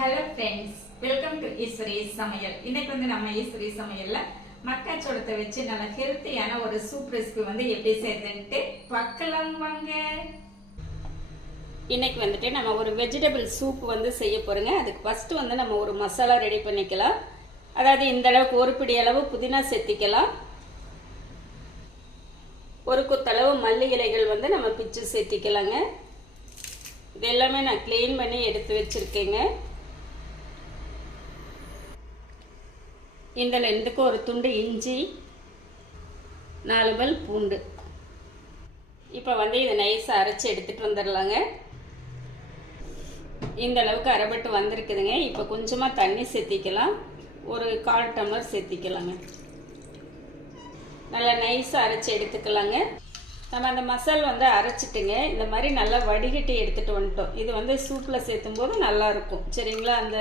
Hello friends, welcome to Eswari சமையல். இன்னைக்கு நம்ம ஈஸ்வரி சமையல்ல மக்காச்சோளத்தை வச்சு நல்ல ஹெல்த்தியான ஒரு சூப் ரெசிபி எப்படி செய்யறதுன்ட்டு பார்க்கலாம் வாங்க. இன்னைக்கு நம்ம ஒரு வெஜிடபிள் சூப் செய்ய போறோங்க. அதுக்கு ஃபர்ஸ்ட் நம்ம ஒரு மசாலா ரெடி பண்ணிக்கலாம். அதாவது இந்த அளவுக்கு ஒரு பிடி அளவு புதினா சேர்த்திக்கலாம். ஒரு கொத்தளவு மல்லி இலைகள் நம்ம பிச்சு சேர்த்திக்கலாங்க. இது எல்லாமே நான் க்ளீன் பண்ணி எடுத்து வச்சிருக்கேங்க. இந்த லெந்துக்கு ஒரு துண்டு இஞ்சி, 4 பல் பூண்டு. இப்போ இதை நைஸாக அரைச்சி எடுத்துகிட்டு வந்துடலாங்க. இந்த அளவுக்கு அரைபட்டு வந்திருக்குதுங்க. இப்போ கொஞ்சமாக தண்ணி சேர்த்திக்கலாம். ஒரு 1/4 டம்ளர் சேர்த்திக்கலாங்க. நல்லா நைஸாக அரைச்சி எடுத்துக்கலாங்க. நம்ம அந்த மசால் அரைச்சிட்டுங்க. இந்த மாதிரி நல்லா வடிகட்டி எடுத்துகிட்டு வந்துட்டோம். இது சூப்பில் சேர்த்தும் போது நல்லாயிருக்கும். சரிங்களா? அந்த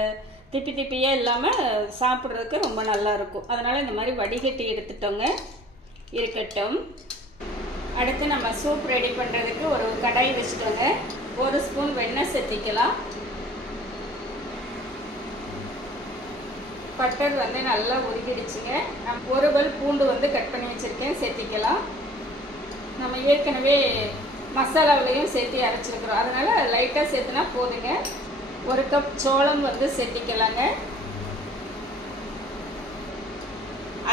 திப்பி திப்பியே இல்லாமல் சாப்பிட்றதுக்கு ரொம்ப நல்லாயிருக்கும். அதனால் இந்த மாதிரி வடிகட்டி எடுத்துட்டோங்க. இருக்கட்டும். அடுத்து நம்ம சூப் ரெடி பண்ணுறதுக்கு ஒரு கடாய் வச்சுட்டோங்க. 1 ஸ்பூன் வெண்ணெய் சேர்த்திக்கலாம். பட்டர் நல்லா உருகிடுச்சுங்க. நான் 1 பல் பூண்டு கட் பண்ணி வச்சுருக்கேன், சேர்த்திக்கலாம். நம்ம ஏற்கனவே மசாலாவிலையும் சேர்த்து அரைச்சிருக்கிறோம். அதனால் லைட்டாக சேர்த்துனா போதுங்க. 1 கப் சோளம் சேர்த்திக்கலாங்க.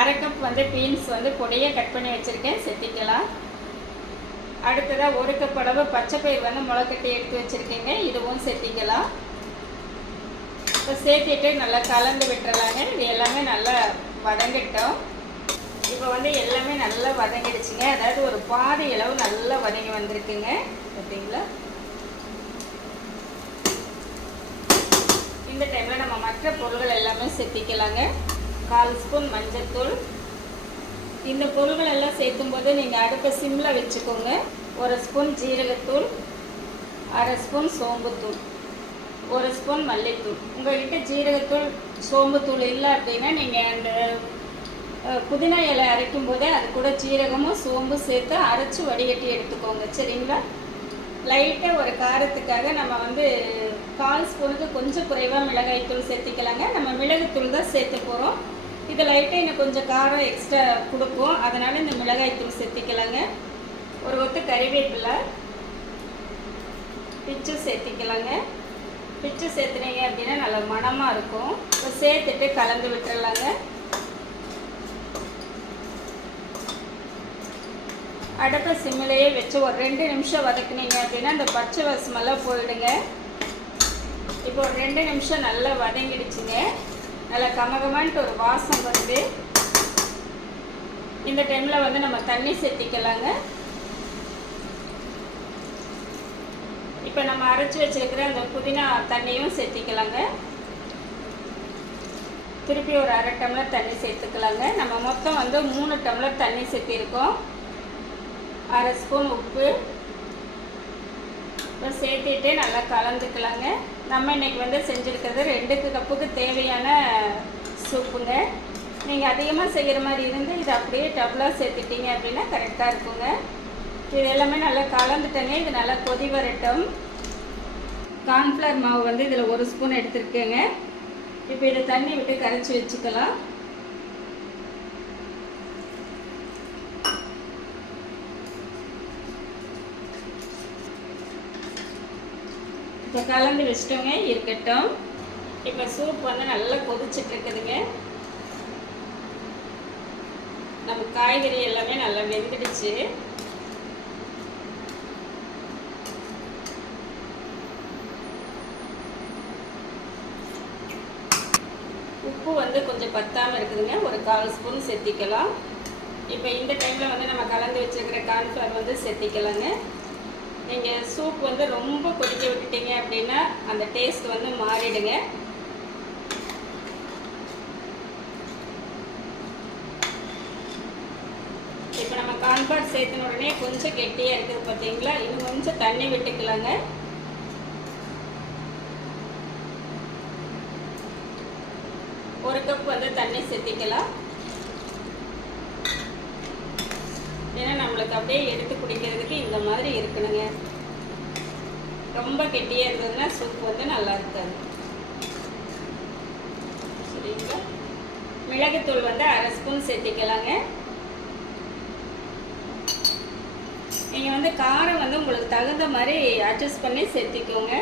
1/2 கப் பீன்ஸ் பொடியை கட் பண்ணி வச்சுருக்கேன், சேர்த்திக்கலாம். அடுத்ததாக 1 கப் அளவு பச்சைப்பயிர் முளைக்கட்டி எடுத்து வச்சுருக்கேங்க, இதுவும் சேர்த்திக்கலாம். இப்போ சேர்த்திட்டு நல்லா கலந்து விட்டுறலாங்க. இது எல்லாமே நல்லா வதங்கட்டும். இப்போ எல்லாமே நல்லா வதங்கிடுச்சுங்க. அதாவது ஒரு பாதி அளவு நல்லா வதங்கி வந்திருக்குங்க. பார்த்தீங்களா? இந்த டைமில் நம்ம மற்ற பொருள்கள் எல்லாமே சேர்த்திக்கலாங்க. 1/4 ஸ்பூன் மஞ்சள்தூள். இந்த பொருள்கள் எல்லாம் சேர்த்தும் போது நீங்கள் அடுப்பை சிம்மில் வச்சுக்கோங்க. 1 ஸ்பூன் ஜீரகத்தூள், 1/2 ஸ்பூன் சோம்புத்தூள், 1 ஸ்பூன் மல்லித்தூள். உங்கள்கிட்ட ஜீரகத்தூள் சோம்புத்தூள் இல்லை அப்படின்னா நீங்கள் அந்த புதினா இலை அரைக்கும் போதே அது கூட ஜீரகமும் சோம்பும் சேர்த்து அரைச்சி வடிகட்டி எடுத்துக்கோங்க. சரிங்களா? லைட்டாக ஒரு காரத்துக்காக நம்ம 1/4 ஸ்பூனுக்கு கொஞ்சம் குறைவாக மிளகாய்த்தூள் சேர்த்திக்கலாங்க. நம்ம மிளகுத்தூள் தான் சேர்த்து போகிறோம். இது லைட்டாக இன்னும் கொஞ்சம் காரம் எக்ஸ்ட்ரா கொடுக்கும். அதனால் இந்த மிளகாய்த்தூள் சேர்த்திக்கலாங்க. ஒரு கொத்து கறிவேப்பிலை பிச்சு சேர்த்திக்கலாங்க. பிச்சு சேர்த்துனீங்க அப்படின்னா நல்ல மணமாக இருக்கும். இப்போ சேர்த்துட்டு கலந்து விட்டுறலாங்க. அடுப்பை சிம்மிலேயே வச்சு ஒரு 2 நிமிஷம் வதக்குனீங்க அப்படின்னா அந்த பச்சை வாசமெல்லாம் போயிடுங்க. இப்போ ஒரு 2 நிமிஷம் நல்லா வதங்கிடுச்சுங்க. நல்லா கமகமான்ட்டு ஒரு வாசம் வருது. இந்த டைமில் நம்ம தண்ணி சேர்த்திக்கலாங்க. இப்போ நம்ம அரைச்சி வச்சிருக்கிற அந்த புதினா தண்ணியும் சேர்த்திக்கலாங்க. திருப்பி ஒரு 1/2 டம்ளர் தண்ணி சேர்த்துக்கலாங்க. நம்ம மொத்தம் 3 டம்ளர் தண்ணி சேர்த்திருக்கோம். 1/2 ஸ்பூன் உப்பு இப்போ சேர்த்திட்டு நல்லா கலந்துக்கலாங்க. நம்ம இன்றைக்கி செஞ்சுருக்கிறது 2 கப்புக்கு தேவையான சூப்புங்க. நீங்கள் அதிகமாக செய்கிற மாதிரி இருந்து இது அப்படியே டபுளாக சேர்த்துட்டீங்க அப்படின்னா கரெக்டாக இருக்குங்க. இது எல்லாமே நல்லா கலந்துட்டேங்க. இது நல்லா கொதி வரட்டும். கார்ன்ஃப்ளவர் மாவு இதில் 1 ஸ்பூன் எடுத்துருக்கேங்க. இப்போ இதை தண்ணி விட்டு கரைச்சி வச்சுக்கலாம். இப்போ கலந்து வச்சிட்டோங்க. இருக்கட்டும். இப்போ சூப் நல்லா கொதிச்சுட்டு இருக்குதுங்க. நம்ம காய்கறி எல்லாமே நல்லா வெந்துடுச்சு. உப்பு கொஞ்சம் பத்தாமல் இருக்குதுங்க. ஒரு 1/4 ஸ்பூன் சேர்த்திக்கலாம். இப்போ இந்த டைமில் நம்ம கலந்து வச்சுருக்கிற கார்ன்ஃப்ளவர் சேர்த்திக்கலாங்க. நீங்கள் சூப் ரொம்ப கொதிக்க விட்டுட்டீங்க அப்படின்னா அந்த டேஸ்ட் மாறிடுங்க. இப்போ நம்ம கார்ன்ஃப்ளவர் சேர்த்துன உடனே கொஞ்சம் கெட்டியாக இருக்குது பார்த்தீங்களா? இன்னும் கொஞ்சம் தண்ணி விட்டுக்கலாங்க. ஒரு கப் தண்ணி சேர்த்திக்கலாம். ஏன்னா நம்மளுக்கு அப்படியே எடுத்து குடிக்கிறதுக்கு இந்த மாதிரி இருக்கணுங்க. ரொம்ப கெட்டியாக இருந்ததுன்னா சூப் நல்லா இருக்காது. மிளகுத்தூள் வந்து 1/2 ஸ்பூன் சேர்த்திக்கலாங்க. நீங்கள் வந்து காரம் வந்து உங்களுக்கு தகுந்த மாதிரி அட்ஜஸ்ட் பண்ணி சேர்த்திக்கோங்க.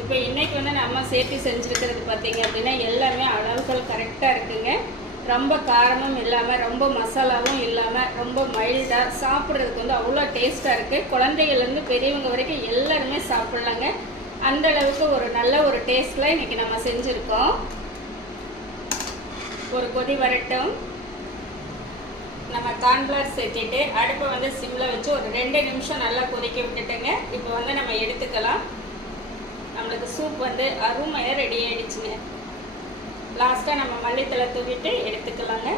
இப்போ இன்றைக்கி வந்து நம்ம சேர்த்து செஞ்சுருக்கிறது பார்த்தீங்க அப்படின்னா எல்லாமே அளவுகள் கரெக்டாக இருக்குங்க. ரொம்ப காரமும் இல்லாமல் ரொம்ப மசாலாவும் இல்லாமல் ரொம்ப மைல்டாக சாப்பிட்றதுக்கு வந்து அவ்வளோ டேஸ்ட்டாக இருக்குது. குழந்தைகள்லேருந்து பெரியவங்க வரைக்கும் எல்லாருமே சாப்பிட்லாங்க. அந்த அளவுக்கு ஒரு நல்ல ஒரு டேஸ்ட்டில் இன்றைக்கி நம்ம செஞ்சுருக்கோம். ஒரு கொதி வரட்டும். நம்ம கார்ன்ஃப்ளவர் சேர்த்துட்டு அடுப்பை வந்து சிம்மில் வச்சு ஒரு 2 நிமிஷம் நல்லா கொதிக்க விட்டுட்டுங்க. இப்போ வந்து நம்ம எடுத்துக்கலாம். நம்மளுக்கு சூப் வந்து அருமையாக ரெடி ஆகிடுச்சுங்க. லாஸ்ட்டாக நம்ம மல்லித்தலை தூவிட்டு எடுத்துக்கலாங்க.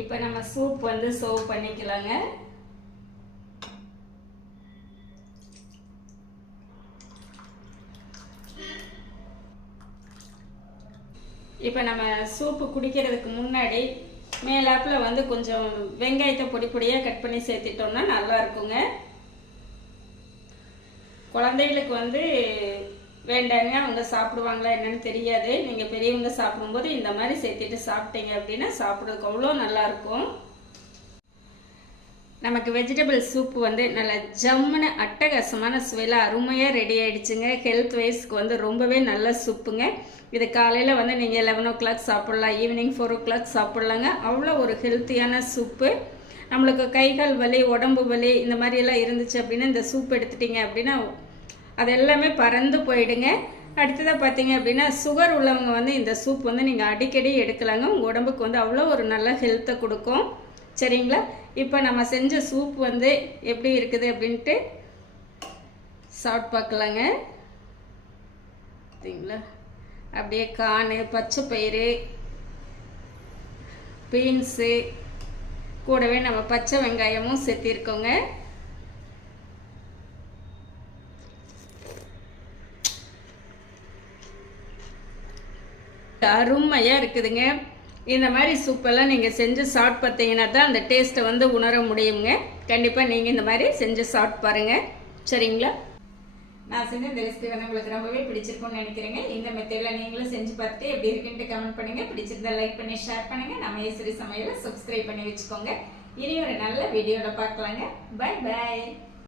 இப்போ நம்ம சூப் வந்து சர்வ் பண்ணிக்கலாங்க. இப்போ நம்ம சூப்பு குடிக்கிறதுக்கு முன்னாடி மேலாப்பில் வந்து கொஞ்சம் வெங்காயத்தை பொடி பொடியாக கட் பண்ணி சேர்த்துட்டோம்னா நல்லா இருக்குங்க. குழந்தைகளுக்கு வந்து வேண்டாங்க, அவங்க சாப்பிடுவாங்களா என்னன்னு தெரியாது. நீங்கள் பெரியவங்க சாப்பிடும்போது இந்த மாதிரி சேர்த்துட்டு சாப்பிட்டீங்க அப்படின்னா சாப்பிட்றதுக்கு அவ்வளோ நல்லாயிருக்கும். நமக்கு வெஜிடபிள் சூப் வந்து நல்ல ஜம்முன்னு அட்டகாசமான சுவையில் அருமையாக ரெடி ஆகிடுச்சுங்க. ஹெல்த் வைஸ்க்கு வந்து ரொம்பவே நல்ல சூப்புங்க. இது காலையில் வந்து நீங்கள் 11 o'clock சாப்பிட்லாம், ஈவினிங் 4 o'clock சாப்பிட்லாங்க. அவ்வளோ ஒரு ஹெல்த்தியான சூப்பு. நம்மளுக்கு கைகால் வலி, உடம்பு வலி இந்த மாதிரியெல்லாம் இருந்துச்சு அப்படின்னா இந்த சூப் எடுத்துட்டிங்க அப்படின்னா அது எல்லாமே பறந்து போயிடுங்க. அடுத்ததாக பார்த்தீங்க அப்படின்னா சுகர் உள்ளவங்க வந்து இந்த சூப் வந்து நீங்கள் அடிக்கடி எடுக்கலாங்க. உங்கள் உடம்புக்கு வந்து அவ்வளோ ஒரு நல்ல ஹெல்த்தை கொடுக்கும். சரிங்களா? இப்போ நம்ம செஞ்ச சூப் வந்து எப்படி இருக்குது அப்படின்ட்டு சாப்பிட்டு பார்க்கலாங்க. சரிங்களா? அப்படியே கான், பச்சை பயிறு, பீன்ஸு கூடவே நம்ம பச்சை வெங்காயமும் சேர்த்திருக்கோங்க. அருமையாக இருக்குதுங்க. இந்த மாதிரி சூப்பெல்லாம் நீங்கள் செஞ்சு சாப்பிட்டு பார்த்தீங்கன்னா தான் அந்த டேஸ்ட்டை வந்து உணர முடியுங்க. கண்டிப்பாக நீங்கள் இந்த மாதிரி செஞ்சு சாப்பிட்டு பாருங்கள். சரிங்களா? நான் செஞ்ச இந்த ரெசிபி வந்து உங்களுக்கு ரொம்பவே பிடிச்சிருக்கும்னு நினைக்கிறேங்க. இந்த மெத்தடில் நீங்களும் செஞ்சு பார்த்துட்டு எப்படி இருக்குன்ட்டு கமெண்ட் பண்ணுங்கள். பிடிச்சிருந்தா லைக் பண்ணி ஷேர் பண்ணுங்கள். நம்ம ஈஸ்வரி சமையலை சப்ஸ்கிரைப் பண்ணி வச்சுக்கோங்க. இனி ஒரு நல்ல வீடியோவில் பார்க்கலாங்க. Bye bye.